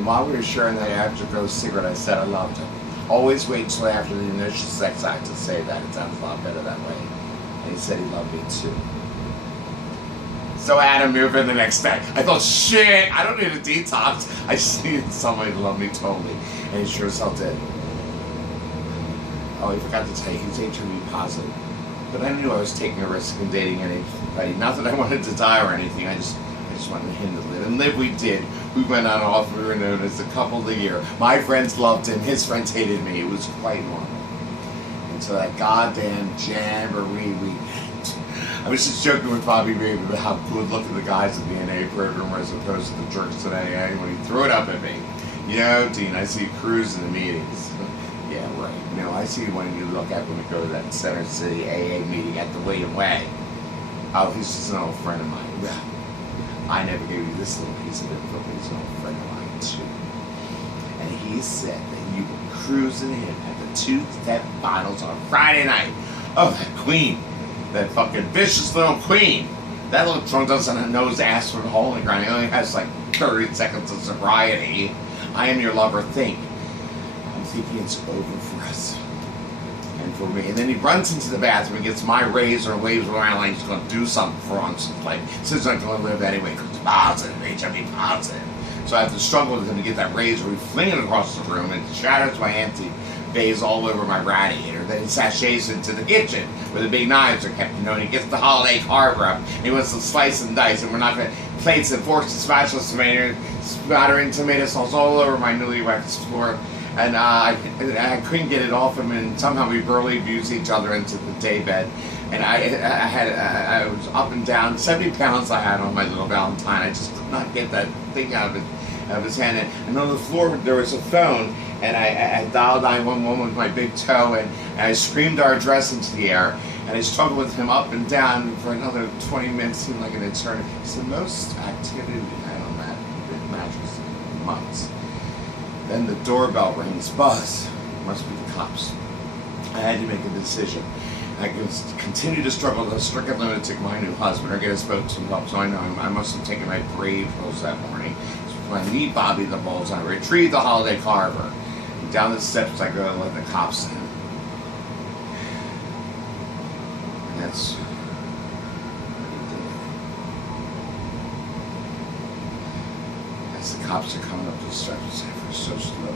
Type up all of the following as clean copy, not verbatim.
And while we were sharing that afterglow cigarette, I said I loved him. Always wait until after the initial sex act to say that. It sounds a lot better that way. And he said he loved me too. So I had to move in the next day. I thought, shit, I don't need a detox. I just needed somebody to love me totally. And he sure as hell did. Oh, I forgot to tell you, he's HIV positive. But I knew I was taking a risk in dating anybody. Not that I wanted to die or anything. I just wanted him to live. And live we did. We went on off. We were known as the couple of the year. My friends loved him. His friends hated me. It was quite normal. Until that goddamn jamboree weekend. I was just joking with Bobby Reed about how good looking the guys in the NA program were as opposed to the jerks today. When he threw it up at me. You know, Dean, I see you cruising the meetings. Yeah, right. You know, I see when you look at when we go to that Center City AA meeting at the William Way. Oh, he's just an old friend of mine. Yeah. I never gave you this little piece of info, but he's an old friend of mine too. And he said that you were cruising him at the 2-step bottles on Friday night. Oh, that queen. That fucking vicious little queen. That little drunk doesn't know his ass from the hole in the ground. He only has like 30 seconds of sobriety. I am your lover, think. I'm thinking it's over for us. And for me. And then he runs into the bathroom and gets my razor and waves around like he's going to do something for once. Like, since he's not going to live anyway, because it's positive, HIV positive. So I have to struggle with him to get that razor. We fling it across the room and it shatters my anti-bays all over my radiator. Then he sachets into the kitchen where the big knives are kept, you know, and he gets the holiday carver up. And he wants to slice and dice, and we're not going to plates and forks and spatulas, splattering tomato sauce all over my newly waxed floor. And I couldn't get it off him, and somehow we barely abused each other into the daybed. And I was up and down, 70 pounds I had on my little Valentine. I just could not get that thing out of his hand. And on the floor there was a phone, and I dialed 911 with my big toe, and I screamed our address into the air. And I struggled with him up and down for another 20 minutes, seemed like an eternity. It's the most activity we had on that mattress in months. Then the doorbell rings. Buzz. Must be the cops. I had to make a decision. I could continue to struggle with a stricken lunatic, my new husband, or get us both some help. So I know I must have taken my brave pills that morning. So I meet Bobby the Bulls, I retrieve the holiday carver. And down the steps I go and let the cops in. And that's what he did. As the cops are coming up the steps, so slowly.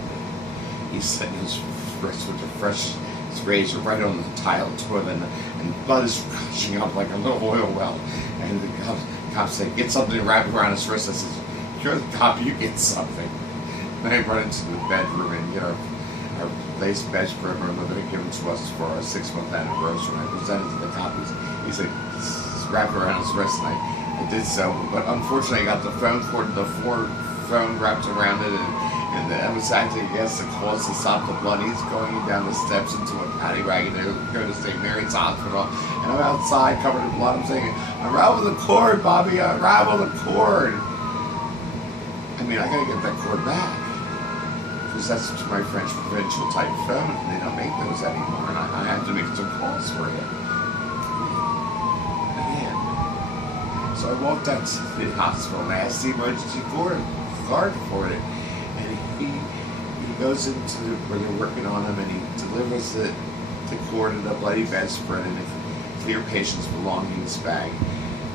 He's setting his wrist with a fresh razor right on the tiled toilet, and blood is gushing up like a little oil well. And the cops say, get something to wrap around his wrist. I says, you're the cop, you get something. Then I run into the bedroom and get our lace bedspread that had given to us for our 6-month anniversary. And I presented to the cop. He said, wrap it around his wrist, and I did so. But unfortunately, I got the phone cord and the phone wrapped around it, and I was acting against the cause to stop the blood. He's going down the steps into a paddy wagon to go to St. Mary's Hospital, and I'm outside covered in blood. I'm saying, unravel the cord, Bobby, unravel the cord. I mean, I gotta get that cord back, because that's my French provincial type phone, and they don't make those anymore, and I have to make some calls for it. Again. So I walked out to the hospital and I asked the emergency guard for it. And he goes into where they're working on him, and he delivers the cord in a bloody bedspread and a clear patient's belongings bag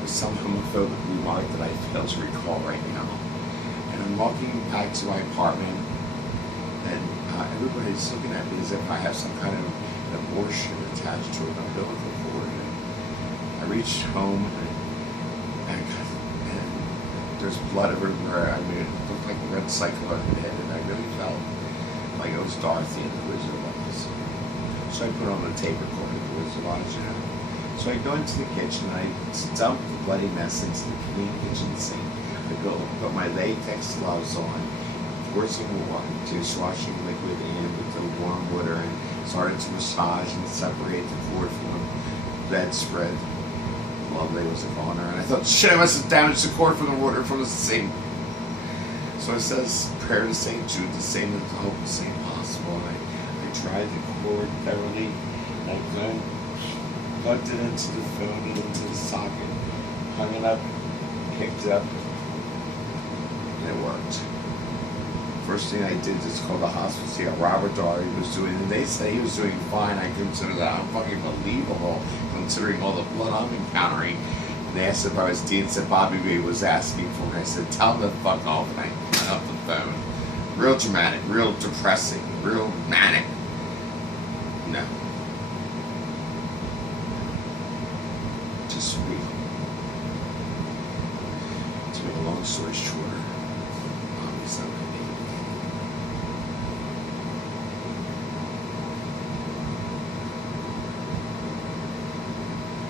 with some homophobic remark that I fail to recall right now. And I'm walking back to my apartment, and everybody's looking at me as if I have some kind of abortion attached to an umbilical cord. And I reached home, and there's blood everywhere. I mean, it looked like a red cycle on my head, and I really felt like it was Dorothy in the Wizard of Oz. So I put on the tape recorder of the Wizard of Oz, you know. So I go into the kitchen, and I dump the bloody mess into the clean kitchen sink. I go put my latex gloves on, pour some dishwashing liquid in with the warm water, and started to massage and separate the cord from the bedspread. Lovely was a goner, and I thought, shit, I must have damaged the cord from the water from the sink. So it says prayer to St. Jude, the same as hope the same possible. And I tried the cord thoroughly, and I plugged it into the phone and into the socket, hung it up, picked it up, and it worked. first thing I did is call the hospital, see how Robert Daugherty was doing, and they say he was doing fine. I consider that fucking believable, considering all the blood I'm encountering. And they asked if I was Dean, said Bobby B was asking for me. I said, tell him to fuck off, and I hung up the phone. Real dramatic, real depressing, real manic. No. Just real. To make a long story short,